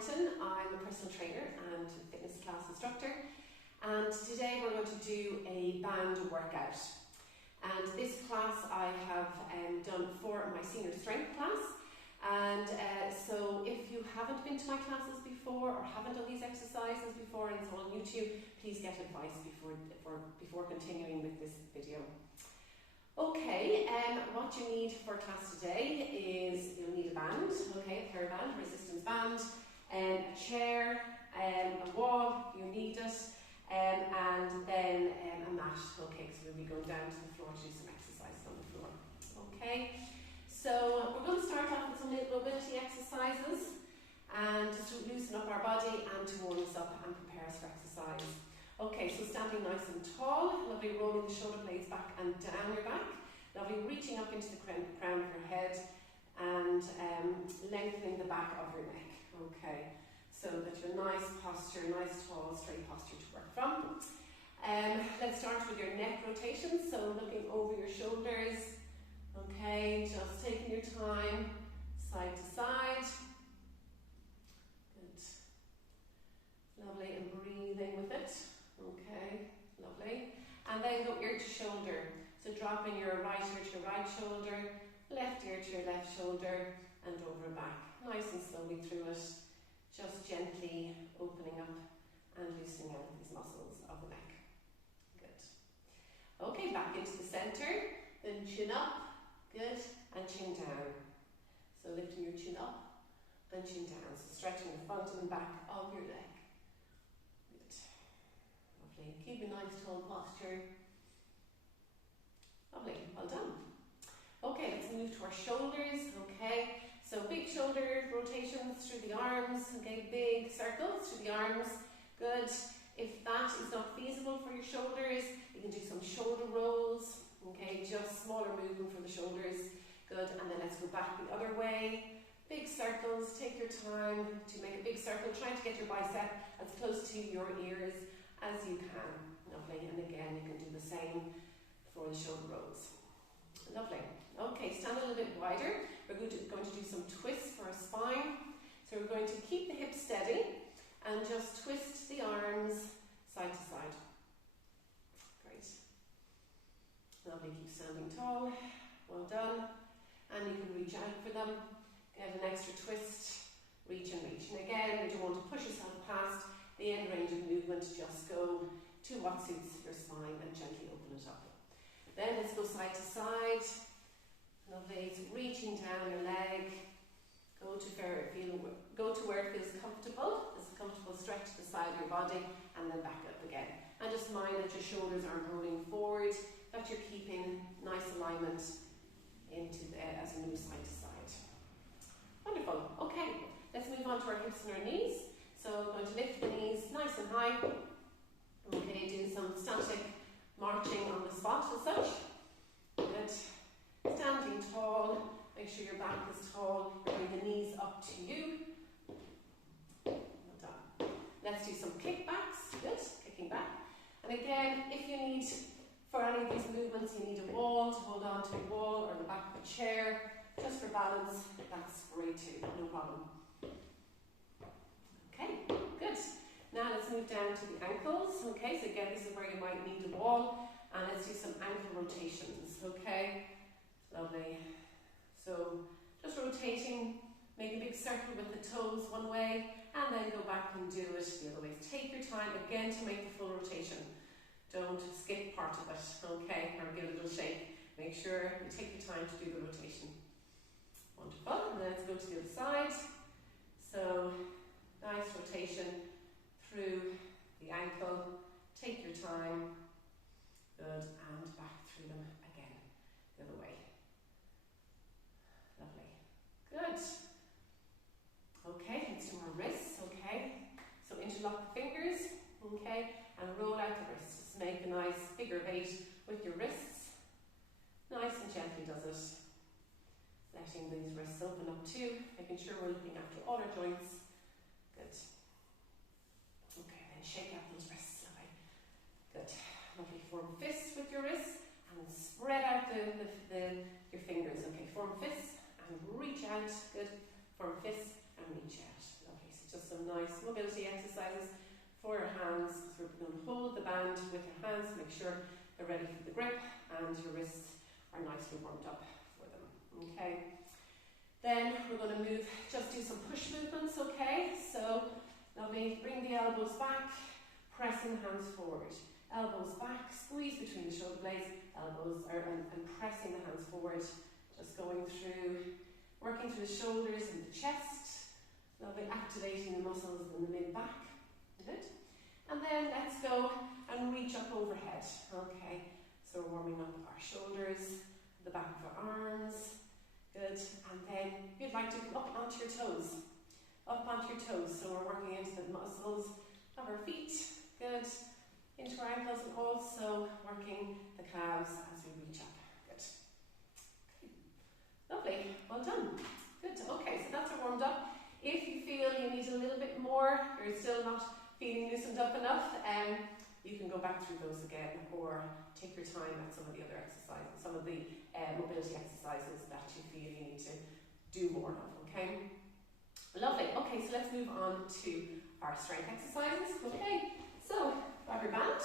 Thornton. I'm a personal trainer and fitness class instructor, and today we're going to do a band workout. And this class I have done for my senior strength class, and so if you haven't been to my classes before or haven't done these exercises before and it's all new to you, please get advice before continuing with this video. Okay, what you need for class today is you'll need a band, okay, a TheraBand, resistance band, a chair, a wall, you need it, and then a mat, okay, because we'll be going down to the floor to do some exercises on the floor. Okay, so we're going to start off with some mobility exercises and just to loosen up our body and to warm us up and prepare us for exercise. Okay, so standing nice and tall, lovely rolling the shoulder blades back and down your back, lovely reaching up into the crown of your head and lengthening the back of your neck, okay, so that you're nice posture, nice tall straight posture to work from. Let's start with your neck rotation, so looking over your shoulders, okay, just taking your time, side to side, good, lovely, and breathing with it. Okay, lovely. And then go ear to shoulder. So dropping your right ear to your right shoulder, left ear to your left shoulder, and over and back. Nice and slowly through it. Just gently opening up and loosening out these muscles of the neck. Good. Okay, back into the center. Then chin up. Good. And chin down. So lifting your chin up and chin down. So stretching the front and back of your neck. Keep a nice tall posture. Lovely, well done. Okay, let's move to our shoulders. Okay, so big shoulder rotations through the arms. Okay, big circles through the arms. Good. If that is not feasible for your shoulders, you can do some shoulder rolls. Okay, just smaller movement for the shoulders. Good, and then let's go back the other way. Big circles, take your time to make a big circle, trying to get your bicep as close to your ears as you can. Lovely, and again you can do the same for the shoulder rolls. Lovely. Okay, stand a little bit wider. We're going to do some twists for our spine. So we're going to keep the hips steady and just twist the arms side to side. Great. Lovely, keep standing tall. Well done. And you can reach out for them. Get an extra twist. Reach and reach. And again, you don't want to push yourself past the end range of movement, just go to what suits your spine and gently open it up. Then let's go side to side. Lovely, so reaching down your leg. Go to where it feels comfortable. There's a comfortable stretch to the side of your body, and then back up again. And just mind that your shoulders aren't rolling forward, that you're keeping nice alignment as you move side to side. Wonderful. Okay, let's move on to our hips and our knees. So I'm going to lift the knees nice and high. Okay, do some static marching on the spot as such. Good. Standing tall. Make sure your back is tall. Bring the knees up to you. Well done. Let's do some kickbacks. Good. Kicking back. And again, if you need, for any of these movements, you need a wall to hold on to a wall or the back of a chair, just for balance, that's great too. No problem. Okay, good. Now let's move down to the ankles. Okay, so again, this is where you might need a wall. And let's do some ankle rotations. Okay, lovely. So just rotating, make a big circle with the toes one way, and then go back and do it the other way. Take your time again to make the full rotation. Don't skip part of it, okay, or give it a little shake. Make sure you take your time to do the rotation. Wonderful. And then let's go to the other side. So nice rotation through the ankle. Take your time. Good. And back through them again. The other way. Lovely. Good. Okay, let's do our wrists. Okay. So interlock the fingers. Okay. And roll out the wrists. Just make a nice figure of 8 with your wrists. Nice and gently does it. Letting these wrists open up too. Making sure we're looking after all our joints. Good. Okay, then shake out those wrists. Lovely. Good. Lovely. Form fists with your wrists and spread out your fingers. Okay, form fists and reach out. Good. Form fists and reach out. Lovely. So just some hands, so we're going to hold the band with your hands, make sure they're ready for the grip and your wrists are nicely warmed up for them. Okay. Then we're going to move, just do some push movements, okay? So lovely, bring the elbows back, pressing the hands forward. Elbows back, squeeze between the shoulder blades, elbows and pressing the hands forward. Just going through, working through the shoulders and the chest. Lovely, activating the muscles in the mid-back. Good. And then let's go and reach up overhead. Okay, so we're warming up our shoulders, the back of our arms. Good. And then you'd like to come up onto your toes. Up onto your toes. So we're working into the muscles of our feet. Good. Into our ankles and also working the calves as we reach up. Good. Okay. Lovely. Well done. Good. Okay, so that's our warmed up. If you feel you need a little bit more, you're still not feeling loosened up enough, you can go back through those again or take your time at some of the other exercises, some of the mobility exercises that you feel you need to do more of, okay? Lovely. Okay, so let's move on to our strength exercises. Okay, so grab your band.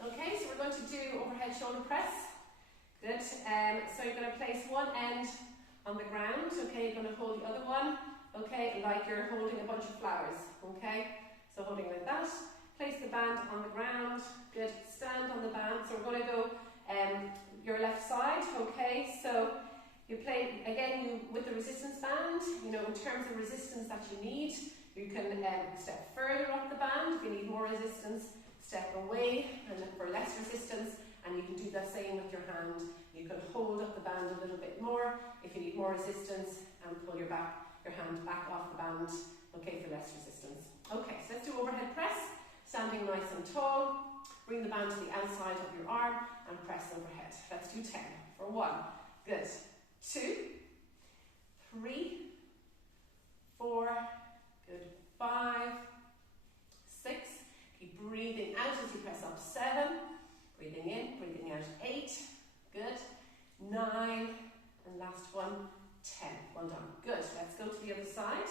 Okay, so we're going to do overhead shoulder press. Good. So you're going to place one end on the ground. Okay, you're going to hold the other one. Okay, like you're holding a bunch of flowers. Okay. So holding like that, place the band on the ground, good, stand on the band. So we're going to go your left side, okay, so you play, again, with the resistance band, you know, in terms of resistance that you need, you can step further up the band. If you need more resistance, step away and look for less resistance, and you can do the same with your hand. You can hold up the band a little bit more if you need more resistance, and pull your hand back off the band, okay, for less resistance. Okay, so let's do overhead press, standing nice and tall. Bring the band to the outside of your arm and press overhead. Let's do 10 for 1. Good. 2, 3, 4, good. 5, 6. Keep breathing out as you press up. 7, breathing in, breathing out. 8, good. 9, and last one, 10. Well done. Good. Let's go to the other side.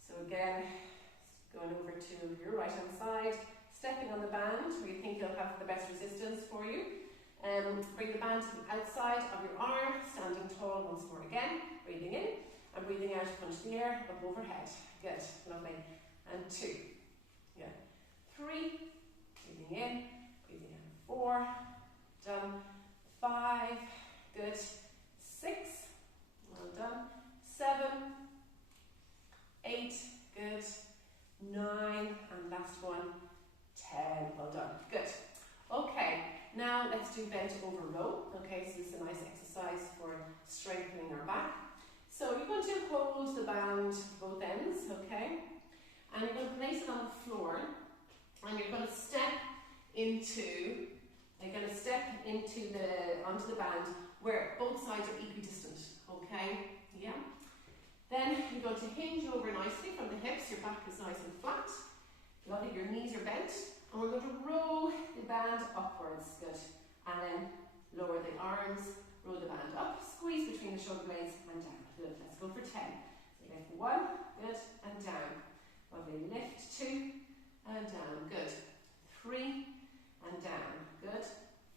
So again, going over to your right hand side, stepping on the band where you think you'll have the best resistance for you. Bring the band to the outside of your arm, standing tall once more again, breathing in and breathing out, punch the air up overhead. Good, lovely. And 2, yeah. 3, breathing in, breathing out. 4, done. 5, good. 6, well done. 7, 8, good. 9, and last one, 10. Well done. Good. Okay, now let's do bent over row. Okay, so this is a nice exercise for strengthening our back. So you're going to hold the band both ends, okay? And you're going to place it on the floor, and you're going to step onto the band where both sides are equidistant, okay? Yeah. Then you're going to hinge over nicely from the hips, your back is nice and flat. Lovely, your knees are bent. And we're going to roll the band upwards, good. And then lower the arms, roll the band up, squeeze between the shoulder blades and down. Good, let's go for 10. So lift 1, good, and down. Lovely, lift 2, and down, good. 3, and down, good.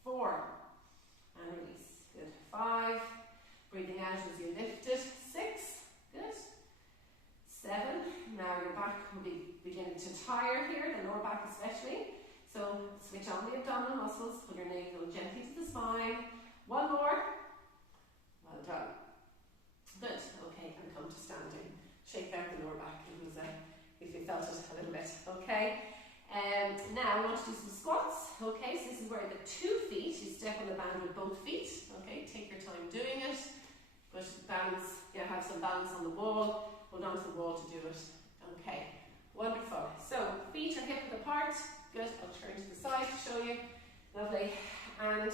4, and release, good. 5, breathing out as you lift it. 6, good. 7, now your back will be beginning to tire here, the lower back especially. So switch on the abdominal muscles, pull your navel gently to the spine. 1 more. Well done. Good. Okay, and come to standing. Shake out the lower back if you felt it a little bit. Okay. Now I want to do some squats. Okay, so this is where the 2 feet, you step on the band with both feet. Okay, take your time doing it. But balance, have some balance on the wall. Hold on to the wall to do it. Okay, wonderful. So feet are hip width apart. Good. I'll turn to the side to show you. Lovely. And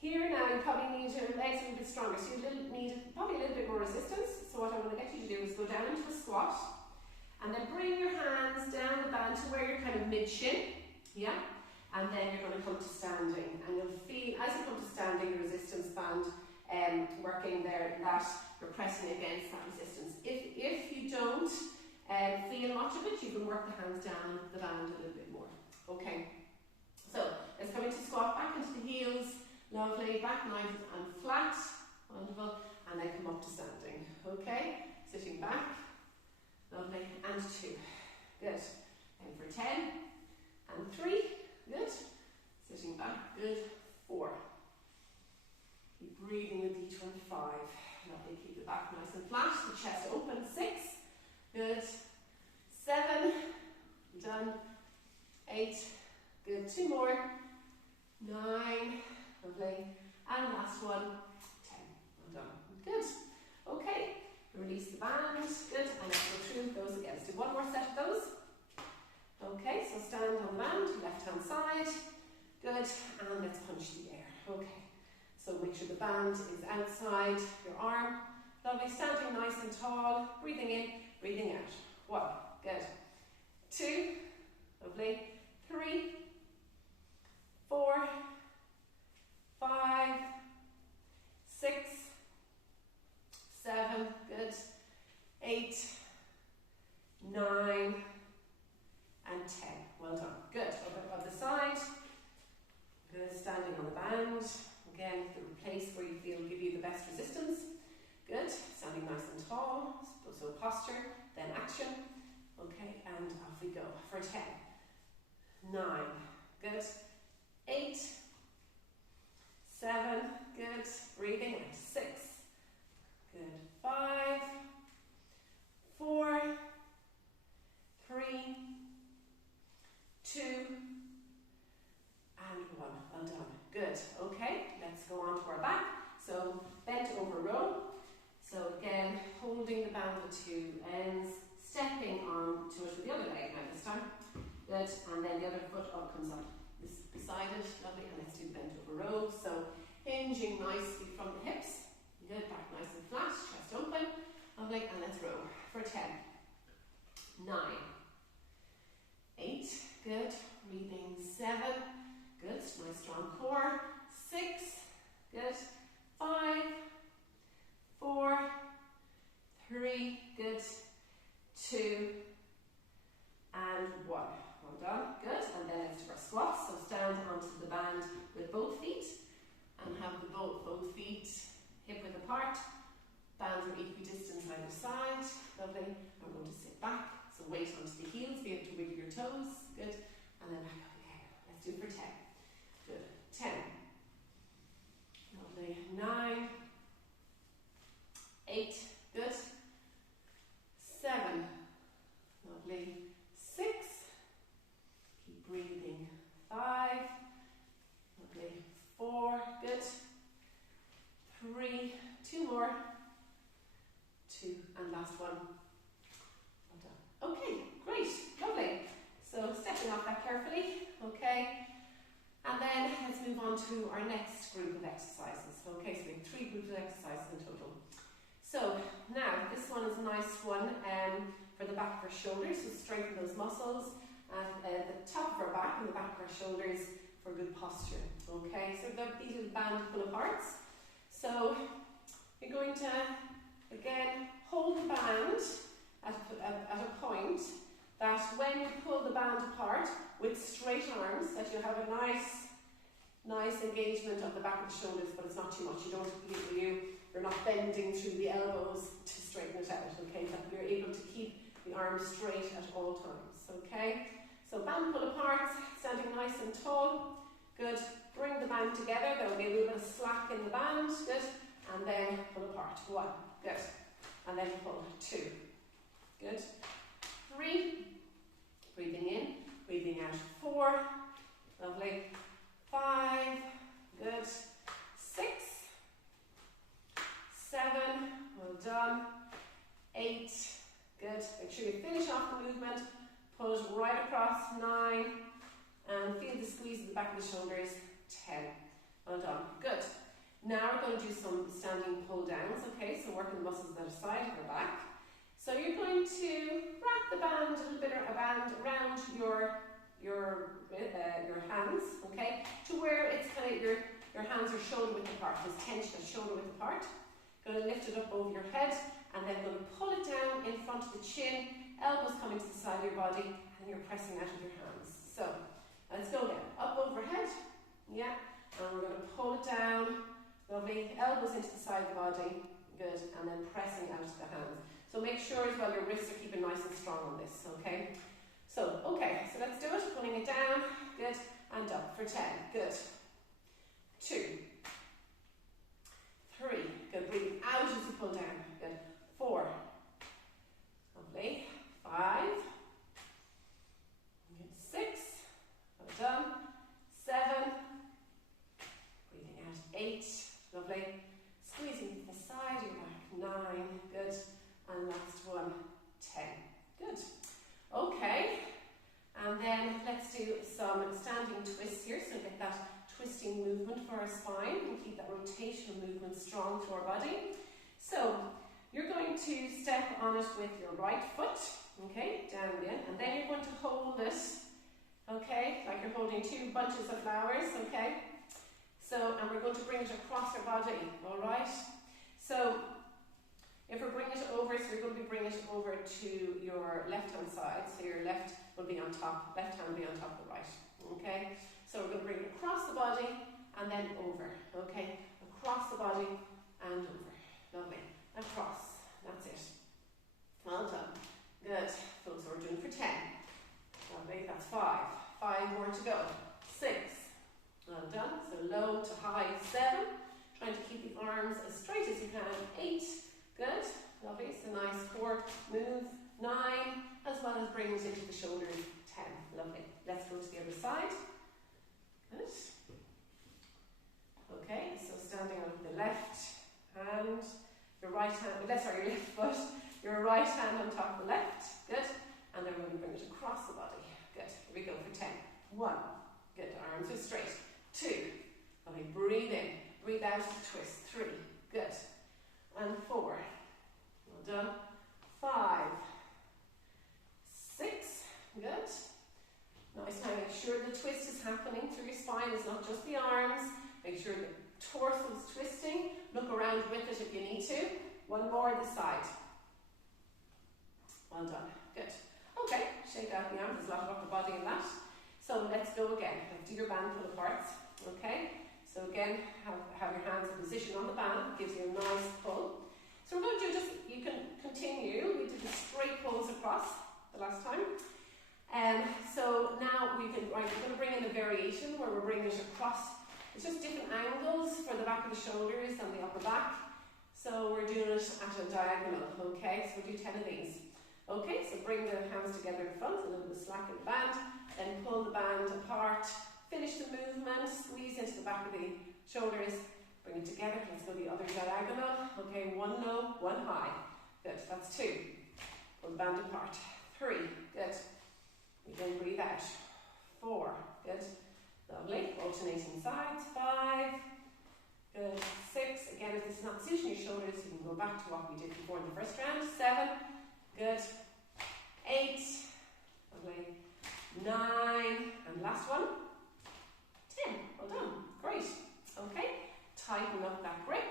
here now you probably need your legs a little bit stronger. So you need probably a little bit more resistance. So what I'm going to get you to do is go down into a squat, and then bring your hands down the band to where you're kind of mid-shin. Yeah. And then you're going to come to standing, and you'll feel as you come to standing the resistance band working there, that you're pressing against that resistance. If you don't feel much of it, you can work the hands down the band a little bit more. Okay, so let's come into squat, back into the heels, lovely, back nice and flat, wonderful, and then come up to standing. Okay, sitting back, lovely, and 2, good, and for 10, and 3, good, sitting back, good, 4, keep breathing with each one, 5, lovely, keep the back nice and flat, the chest open, 6, good, 7, done, 8, good, 2 more, 9, lovely, and last one, 10, well done, good, okay, release the band, good, and let's go through those again. Let's do one more set of those. Okay, so stand on the band, left hand side, good, and let's punch the air. Okay, so make sure the band is outside your arm, lovely, standing nice and tall, breathing in, breathing out. 1, good, 2, lovely, 3, 4, 5, 6, 7, good, 8, 9, and 10. Well done. Good. Over the side. Good. Standing on the band. Again, the place where you feel give you the best resistance. Good. Standing nice and tall. So posture, then action. Okay, and off we go for 10, 9, good, 8, 7, good, breathing out, 6, good, 5, 4, 3, 2, and 1. Well done. Good. Okay, let's go on to our back. So bent over row. So again, holding the band with 2 ends, stepping on to it with the other leg now this time. Good. And then the other foot up comes up this beside it. Lovely. And let's do bent over row. So hinging nicely from the hips. Good. Back nice and flat. Chest open. Lovely. And let's row for 10, 9, 8. Good. Breathing 7. Good. Nice strong core. 6. Good. 5, 4, 3. Good. 2 and 1. Well done. Good. And then let's do our squats. So stand onto the band with both feet and have the both feet hip width apart. Bands are equidistant either side. Lovely. I'm going to sit back. So weight onto the heels. Be able to wiggle your toes. Good. And then back up again. Let's do it for 10. Good. 10. Lovely. 9. 8. Good. 7. Lovely. 6. Keep breathing. 5. Lovely. 4. Good. 3. 2 more. 2. And last one. Well done. Okay. Great. Lovely. So stepping off that carefully. Okay. And then let's move on to our next group of exercises. Okay. So we have 3 groups of exercises in total. So now this one is a nice one for the back of our shoulders, so strengthen those muscles at the top of our back and the back of our shoulders for good posture. Okay, so these are the band pull aparts. So you're going to again hold the band at a point that when you pull the band apart with straight arms, that you have a nice engagement of the back of the shoulders, but it's not too much. You don't you're not bending through the elbows to straighten it out, okay? That you're able to keep the arms straight at all times, okay? So band pull apart, standing nice and tall, good. Bring the band together, there will be a little bit of slack in the band, good. And then pull apart, 1, good. And then pull, 2, good. 3, breathing in, breathing out, 4, lovely. 5, good. 6, 7, well done. 8, good. Make sure you finish off the movement. Pull it right across, 9, and feel the squeeze in the back of the shoulders, 10. Well done. Good. Now we're going to do some standing pull downs, okay? So working the muscles that are side of our back. So you're going to wrap the band, a little bit of a band around your hands, okay? To where it's kind of your hands are shoulder width apart. There's tension at shoulder width apart. Going to lift it up over your head and then we're going to pull it down in front of the chin, elbows coming to the side of your body, and you're pressing out with your hands. So, let's go then. Up overhead, yeah, and we're going to pull it down, lovely, elbows into the side of the body, good, and then pressing out with the hands. So make sure as well your wrists are keeping nice and strong on this, okay? So, okay, so let's do it, pulling it down, good, and up for 10, good. 2, 3, good, breathing out as you pull down, good. 4, lovely, 5, good. 6, well done, 7, breathing out, 8, lovely, squeezing to the side of your back, 9, good, and last one, 10, good. Okay, and then let's do some standing twists here, so get that twisting movement for our spine and keep that rotational movement strong to our body. So you're going to step on it with your right foot, okay, down again, and then you're going to hold it, okay, like you're holding 2 bunches of flowers, okay. So, and we're going to bring it across our body, all right. So if we're bringing it over, so you're going to be bringing it over to your left-hand side, so your left will be on top, left hand will be on top of the right, okay? So we're going to bring it across the body and then over, okay? Across the body and over, lovely. Across, that's it. Well done, good. So we're doing for 10, lovely, that's 5. 5 more to go, 6, well done. So low to high, 7. Trying to keep the arms as straight as you can, 8. Good, lovely, so nice core move, 9, as well as bringing it into the shoulders, 10, lovely. Let's go to the other side, good. Okay, so standing on the left hand, your right hand, sorry, your left foot, your right hand on top of the left, good. And then we're going to bring it across the body, good. Here we go for 10, 1, good, arms are straight, 2, lovely, breathe in, breathe out, twist, 3, good. And 4, well done, 5, 6, good. Nice, now make sure the twist is happening through your spine, it's not just the arms. Make sure the torso is twisting, look around with it if you need to. 1 more this side. Well done, good. Okay, shake out the arms, there's a lot of upper body in that. So let's go again, do your band pull aparts, okay? So again, have your hands in position on the band, gives you a nice pull. So we're going to do just, you can continue, we did the straight pulls across the last time. So now we can, right, we're going to bring in a variation where we're bringing it across. It's just different angles for the back of the shoulders and the upper back. So we're doing it at a diagonal, okay? So we'll do 10 of these. Okay, so bring the hands together in front, a little bit of slack in the band, then pull the band apart, finish the movement, squeeze into the back of the shoulders, bring it together, let's go the other diagonal. Okay, 1 low, 1 high. Good, that's 2. Pull the band apart. 3, good. Again, breathe out. 4, good. Lovely, alternating sides. 5, good. 6, again, if this is not suiting your shoulders, you can go back to what we did before in the first round. 7, good. 8, lovely. 9, and last one. 10, well done, great. Okay, tighten up that grip.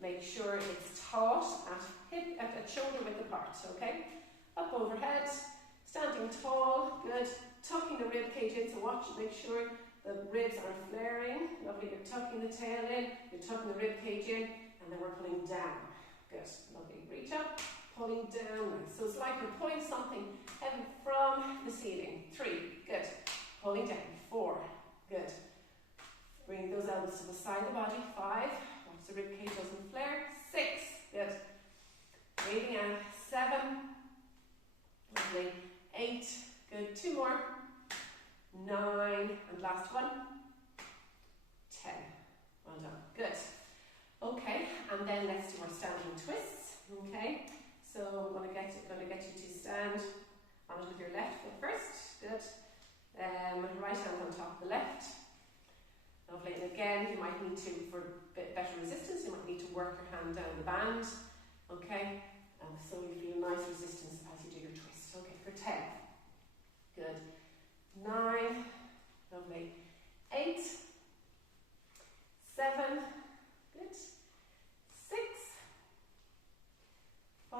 Make sure it's taut at shoulder width apart, okay? Up overhead, standing tall, good. Tucking the rib cage in, so watch, make sure the ribs are flaring. Lovely, you're tucking the tail in, you're tucking the rib cage in, and then we're pulling down. Good, lovely, reach up, pulling down. So it's like you're pulling something heavy from the ceiling. 3, good. Pulling down. 4, good. Bring those elbows to the side of the body. 5, watch the rib cage doesn't flare. 6, good. Breathing out. 7, lovely. 8, good. 2 more. 9, and last one. 10. Well done. Good. Okay, and then let's do our standing twists. Okay, so I'm going to get you to stand on it with your left foot first. Good. Right hand on top of the left. Lovely. And again, you might need to, for better resistance, you might need to work your hand down the band. Okay, so you feel nice resistance as you do your twist. Okay, for 10. Good. 9. Lovely. 8. 7. Good. 6. 5.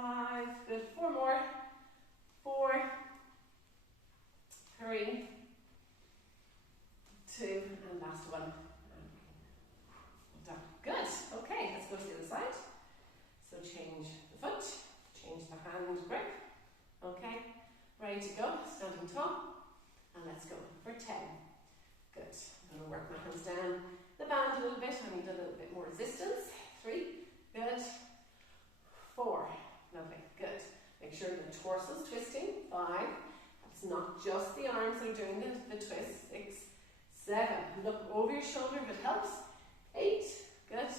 way to go, standing tall. And let's go for 10. Good. I'm going to work my hands down the band a little bit. I need a little bit more resistance. 3. Good. 4. Lovely. Good. Make sure the torso is twisting. 5. It's not just the arms that are doing the twist. 6. 7. Look over your shoulder if it helps. 8. Good.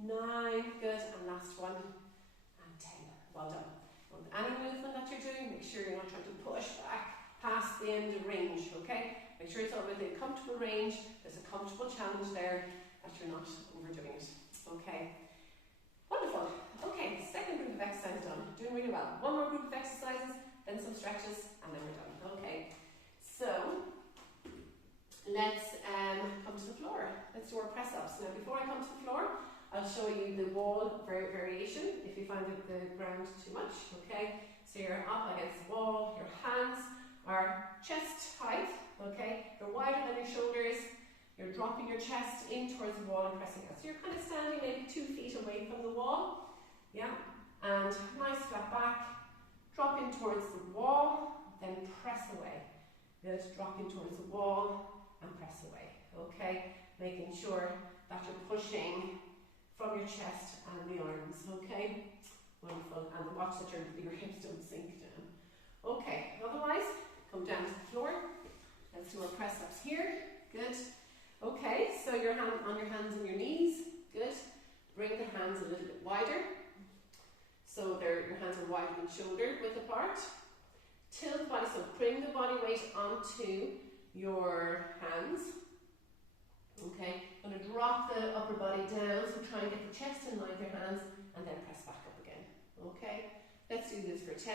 9. Good. And last one. And 10. Well done. With any movement that you're doing, make sure you're not trying to push back past the end of range, okay? Make sure it's all within a comfortable range. There's a comfortable challenge there, that you're not overdoing it, okay? Wonderful. Okay, second group of exercises done. Doing really well. One more group of exercises, then some stretches, and then we're done. Okay, so let's come to the floor. Let's do our press-ups. Now, before I come to the floor, I'll show you the wall variation if you find the ground too much, okay? So you're up against the wall, your hands are chest height, okay? You're wider than your shoulders, you're dropping your chest in towards the wall and pressing out. So you're kind of standing maybe 2 feet away from the wall, yeah? And nice flat back, drop in towards the wall, then press away. Good, drop in towards the wall and press away, okay? Making sure that you're pushing from your chest and the arms, okay? Wonderful. And watch that your hips don't sink down. Okay, otherwise, come down to the floor. Let's do our press-ups here. Good. Okay, so your hand on your hands and your knees. Good. Bring the hands a little bit wider. So your hands are wide and shoulder width apart. Tilt the body, so bring the body weight onto your hands. Okay, I'm going to drop the upper body down, so try and get the chest in line with your hands, and then press back up again. Okay, let's do this for 10.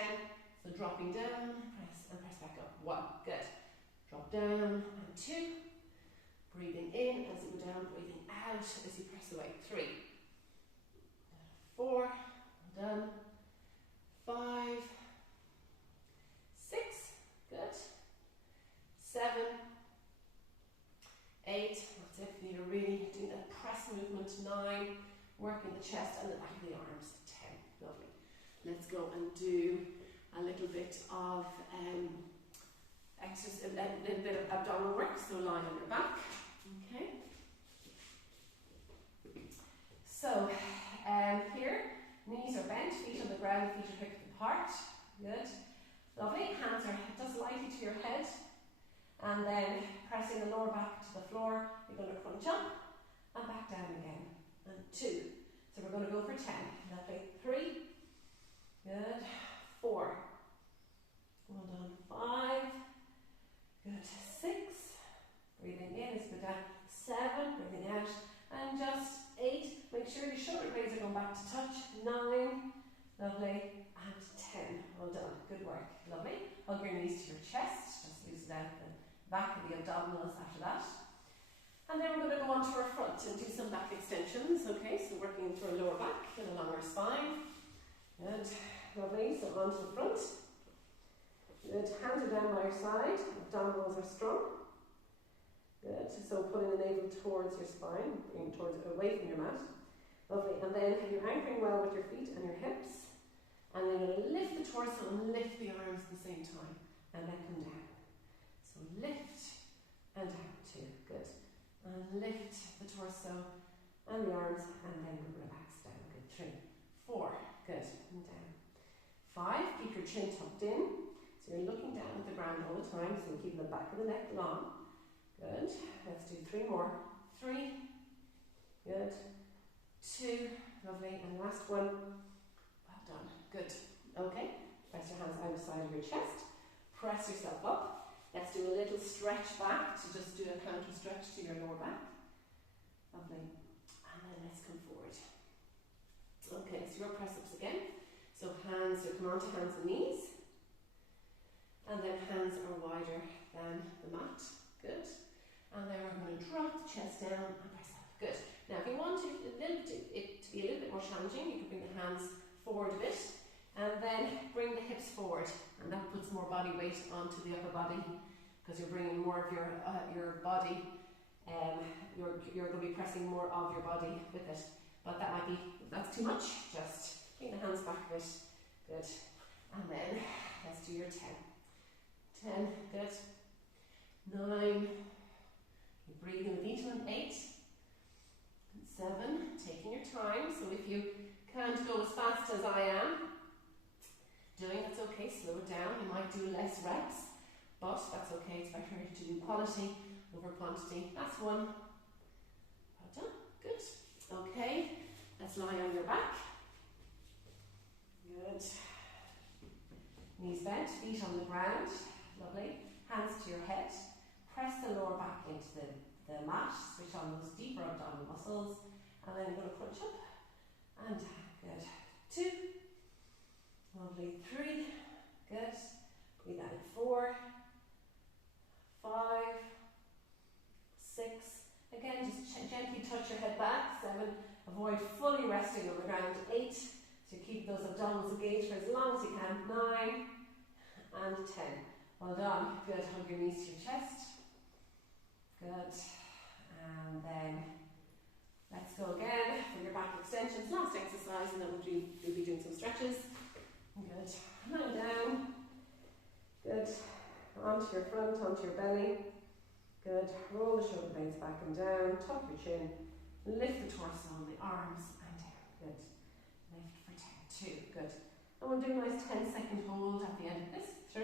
So dropping down, press, and press back up. 1, good. Drop down, and 2. Breathing in as you go down, breathing out as you press away. 3. 4, done. 5. 6, good. 7. 8, that's it. You're really doing that press movement. 9, working the chest and the back of the arms. 10, lovely. Let's go and do a little bit of exercise, a little bit of abdominal work. So lie on your back. Okay. So here, knees are bent, feet on the ground, feet are hip apart. Good. Lovely. Hands are just lightly to your head. And then pressing the lower back to the floor, you're going to crunch up and back down again. And 2. So we're going to go for 10. Lovely. 3. Good. 4. Well done. 5. Good. 6. Breathing in as you go down. 7. Breathing out. And just 8. Make sure your shoulder blades are going back to touch. 9. Lovely. And 10. Well done. Good work. Lovely. Hug your knees to your chest. Just loosen out the back of the abdominals after that. And then we're going to go on to our front and do some back extensions. Okay, so working through our lower back and a longer spine. Good. Lovely. So on to the front. Good. Hands are down by your side. Abdominals are strong. Good. So pulling the navel towards your spine, bringing it away from your mat. Lovely. And then you're anchoring well with your feet and your hips. And then you're going to lift the torso and lift the arms at the same time. And then come down. So lift and down. 2. Good. And lift the torso and the arms and then relax down. Good. 3. 4. Good. And down. 5. Keep your chin tucked in. So you're looking down at the ground all the time. So you keep the back of the neck long. Good. Let's do 3 more. 3. Good. 2. Lovely. And last one. Well done. Good. Okay. Press your hands either side of your chest. Press yourself up. Let's do a little stretch back to just do a counter stretch to your lower back. Lovely. And then let's come forward. Okay, so your press-ups again. So hands, so come on to hands and knees. And then hands are wider than the mat. Good. And then we're going to drop the chest down and press up. Good. Now if you want it to be a little bit more challenging, you can bring the hands forward a bit. And then bring the hips forward, and that puts more body weight onto the upper body because you're bringing more of your body. You're going to be pressing more of your body with it. But that might be, if that's too much, just bring the hands back a bit. Good. And then let's Let's do your 10. 10, good. 9, you're breathing with each one. 8, 7, taking your time. So if you can't go as fast as I am doing, that's okay, slow it down. You might do less reps, but that's okay. It's better to do quality over quantity. That's 1. Well done, good. Okay, let's lie on your back. Good. Knees bent, feet on the ground. Lovely. Hands to your head. Press the lower back into the mat. Switch on those deeper abdominal muscles. And then you're going to crunch up and down. Good. 2. Lovely. 3. Good. Breathe out. 4. 5. 6. Again, just gently touch your head back. 7. Avoid fully resting on the ground. 8. So keep those abdominals engaged for as long as you can. 9 and 10. Well done. Good. Hug your knees to your chest. Good. And then let's go again for your back extensions. Last exercise, and then we'll be doing some stretches. Good. Lying down. Good. Onto your front, onto your belly. Good. Roll the shoulder blades back and down. Tuck your chin. Lift the torso and the arms and down. Good. Lift for 10. 2. Good. And we'll do a nice 10-second hold at the end of this. 3.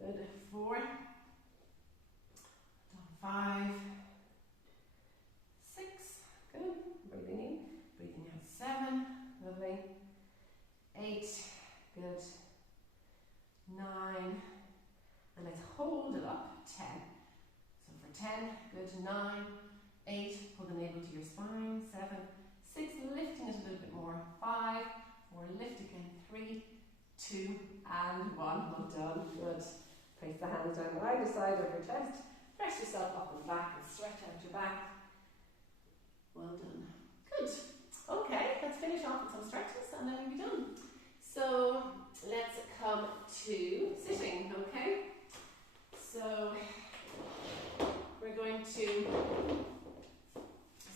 Good. 4. 5. 6. Good. Breathing in. Breathing out. 7. Lovely. 8. Good. 9. And let's hold it up. 10. So for 10. Good. 9. 8. Pull the navel to your spine. 7. 6. Lifting it a little bit more. 5. 4. Lift again. 3. 2. And 1. Well done. Good. Place the hands down either side of your chest. Press yourself up and back and stretch out your back. Well done. Good. Okay, let's finish off with some stretches and then we'll be done. So let's come to sitting, okay? So we're going to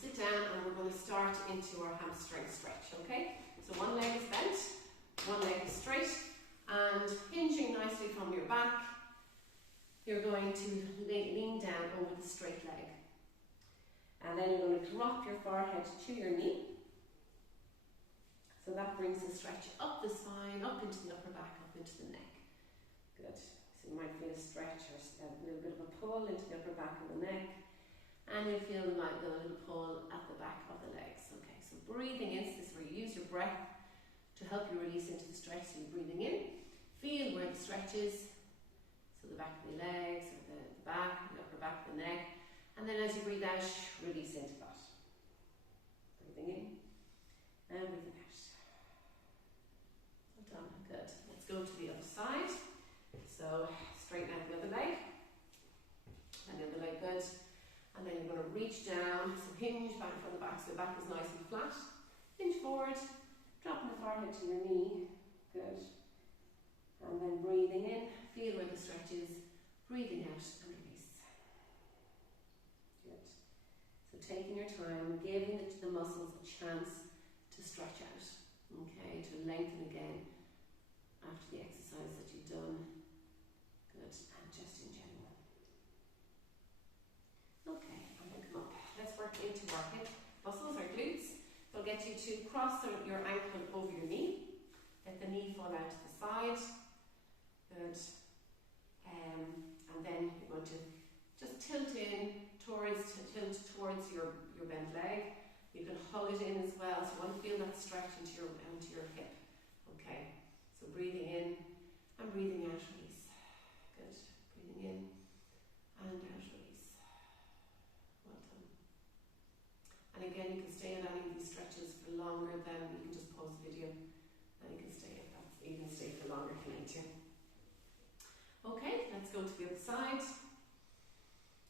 sit down and we're going to start into our hamstring stretch, okay? So one leg is bent, one leg is straight, and hinging nicely from your back, you're going to lean down over the straight leg. And then you're going to drop your forehead to your knee. So that brings the stretch up the spine, up into the upper back, up into the neck. Good. So you might feel a stretch or a little bit of a pull into the upper back of the neck. And you feel like a little pull at the back of the legs. Okay, so breathing in, so this is where you use your breath to help you release into the stretch. So you're breathing in. Feel where the stretch is. So the back of the legs, or the back, the upper back of the neck. And then as you breathe out, release into that. Breathing in and breathing out. Well done, good. Let's go to the other side. So straighten out the other leg. And the other leg, good. And then you're going to reach down, so hinge back from the back, so the back is nice and flat. Hinge forward, dropping the forehead to your knee. Good. And then breathing in, feel where the stretch is, breathing out and release. Good. So taking your time, giving the muscles a chance to stretch out, okay, to lengthen again after the exercise that you've done. Good, and just in general. Okay, and then come up. Let's work into our hip muscles, our glutes. So I'll get you to cross your ankle over your knee. Let the knee fall out to the side. Good. And then you're going to just tilt towards your bent leg. You can hug it in as well, so you want to feel that stretch into your hip. Okay, so breathing in and breathing out, release. Good. Breathing in and out, release. Well done. And again, you can stay in any of these stretches for longer than, you can just pause the video and you can stay in that. You can stay for longer if you need to. Okay, let's go to the other side.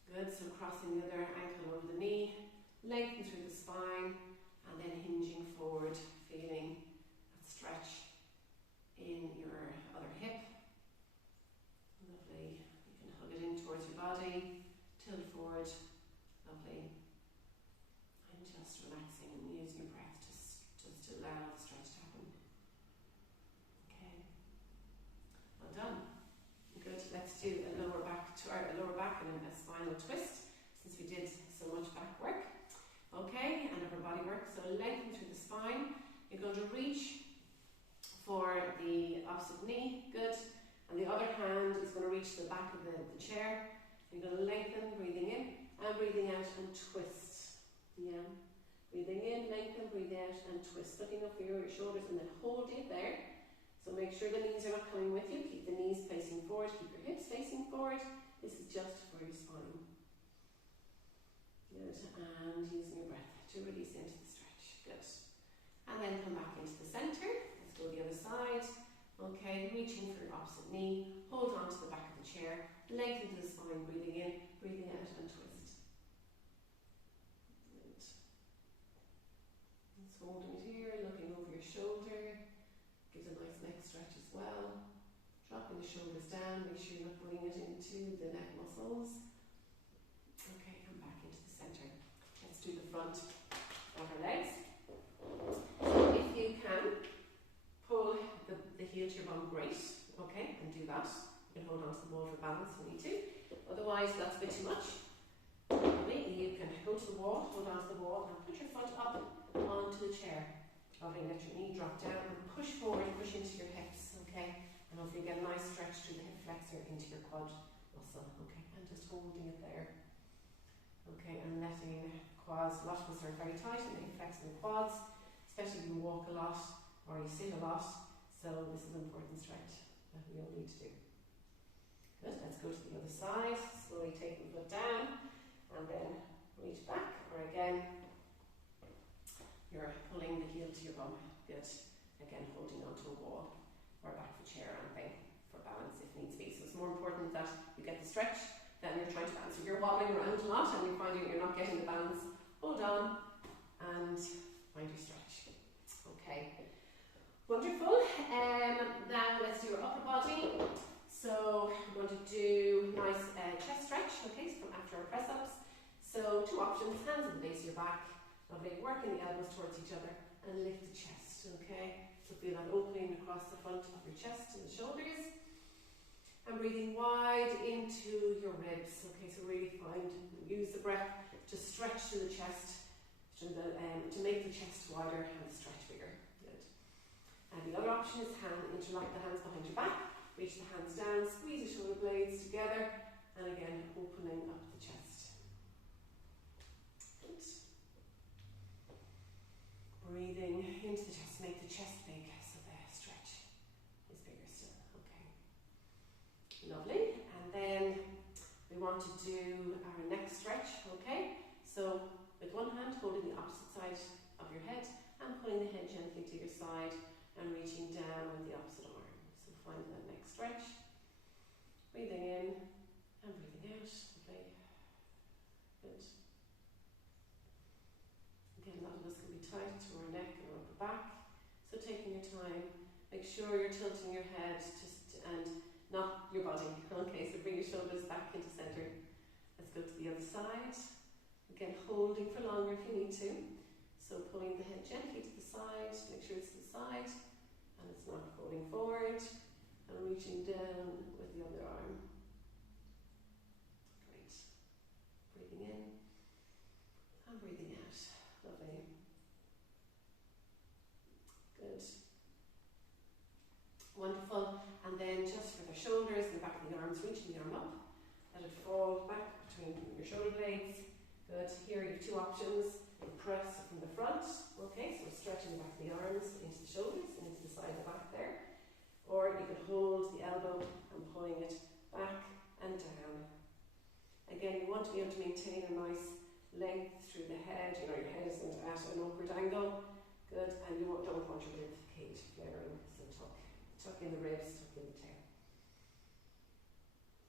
Good, so crossing the other ankle over the knee, lengthen through the spine, and then hinging forward, feeling that stretch in your other hip. Lovely. You can hug it in towards your body, tilt forward. Lovely. And just relaxing and using your breath just to allow the stretch to happen. Okay. going to reach for the opposite knee, good, and the other hand is going to reach the back of the chair. You're going to lengthen, breathing in, and breathing out, and twist. Yeah. Breathing in, lengthen, breathe out, and twist. Looking up for your shoulders, and then hold it there. So make sure the knees are not coming with you. Keep the knees facing forward, keep your hips facing forward. This is just for your spine. Good, and using your breath to release into the stretch. Good. And then come back into the centre. Let's go the other side. Okay, reaching for your opposite knee. Hold on to the back of the chair. Lengthen the spine, breathing in, breathing out, and twist. Good. Just holding it here, looking over your shoulder. Gives a nice neck stretch as well. Dropping the shoulders down, make sure you're not putting it into the neck muscles. Okay, come back into the centre. Let's do the front of our legs. So if you can, pull the heel to your bum, great. Okay, and do that. You can hold on to the wall for balance if you need to. Otherwise, that's a bit too much. You can go to the wall, hold on to the wall, and put your foot up onto the chair. Lovely, let your knee drop down and push forward, push into your hips, okay? And hopefully get a nice stretch through the hip flexor into your quad muscle, okay? And just holding it there. Okay, and letting quads, a lot of us are very tight and they flex in the quads, especially if you walk a lot or you sit a lot. So this is an important stretch that we all need to do. Good, let's go to the other side. Slowly take the foot down and then reach back, or again, you're pulling the heel to your bum. Good. Again, holding onto a wall or back of a chair or anything for balance if needs be. So it's more important that you get the stretch than you're trying to balance. If you're wobbling around a lot and you're finding you're not getting the balance, hold on and find your stretch. Okay. Wonderful. Now let's do your upper body. So we're going to do nice chest stretch. Okay, so from after our press ups. So two options, hands at the base of your back. Lovely, working the elbows towards each other and lift the chest, okay? So feel that opening across the front of your chest and the shoulders. And breathing wide into your ribs, okay? So really use the breath to stretch through the chest, to make the chest wider and the stretch bigger. Good. And the other option is interlock the hands behind your back, reach the hands down, squeeze the shoulder blades together, and again, opening up the chest. Good. Breathing into the chest, make the chest big so the stretch is bigger still. Okay. Lovely. And then we want to do our neck stretch. Okay. So with one hand holding the opposite side of your head and pulling the head gently to your side and reaching down with the opposite arm. So find that neck stretch. Breathing in and breathing out. Lovely. Good. Again, a lot of us can be tight to our neck and upper back. So taking your time, make sure you're tilting your head and not your body. Okay, so bring your shoulders back into center. Let's go to the other side. Again, holding for longer if you need to. So pulling the head gently to the side, make sure it's to the side and it's not folding forward, and reaching down with the other arm. Great. Breathing in and breathing out. Lovely. Good. Wonderful. And then just for the shoulders and the back of the arms, reaching the arm up. Let it fall back between your shoulder blades. Good. Here you have two options. You press from the front. Okay, so stretching the back of the arms into the shoulders, into the side of the back there. Or you can hold the elbow and pulling it back and down. Again, you want to be able to maintain a nice length through the head. You know, your head isn't at an awkward angle. Good. And you don't want your rib cage flaring. So tuck in the ribs, tuck in the tail.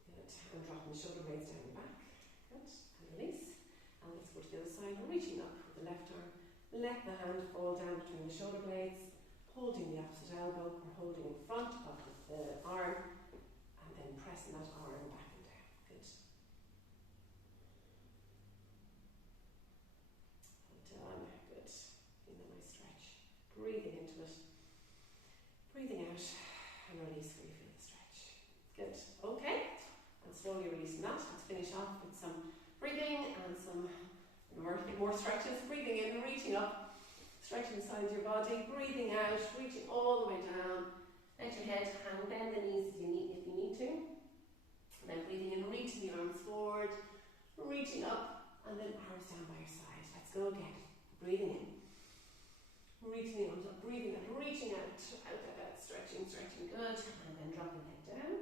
Good. And dropping the shoulder blades down your back. Good. And release. And let's go to the other side. And reaching up with the left arm. Let the hand fall down between the shoulder blades. Holding the opposite elbow or holding in front of the arm. And then pressing that arm back and down. Good. Well done. Good. Feeling a nice stretch. Breathing into it. Breathing out. And release where you feel the stretch. Good. Okay. And slowly releasing that. Let's finish off with some breathing and some more stretches. Breathing in, reaching up stretching the sides of your body, breathing out, reaching all the way down. Let your head hang, bend the knees if you need to. And then breathing in, reaching the arms forward, reaching up, and then arms down by your side. Let's go again. Breathing in, reaching the arms up, breathing out, reaching out, stretching, good. And then dropping the head down.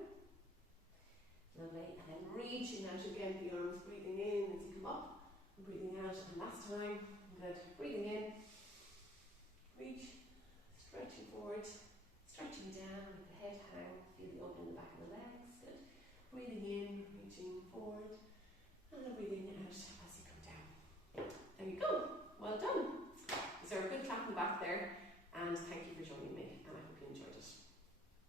Lovely. And then reaching out again, the arms, breathing in as you come up, and breathing out. And last time, good. Breathing in, reach, stretching forward, stretching down with the head hang, feel the opening in the back of the legs, good. Breathing in, reaching forward, and then breathing out as you come down. There you go, well done. Deserve a good clap in the back there, and thank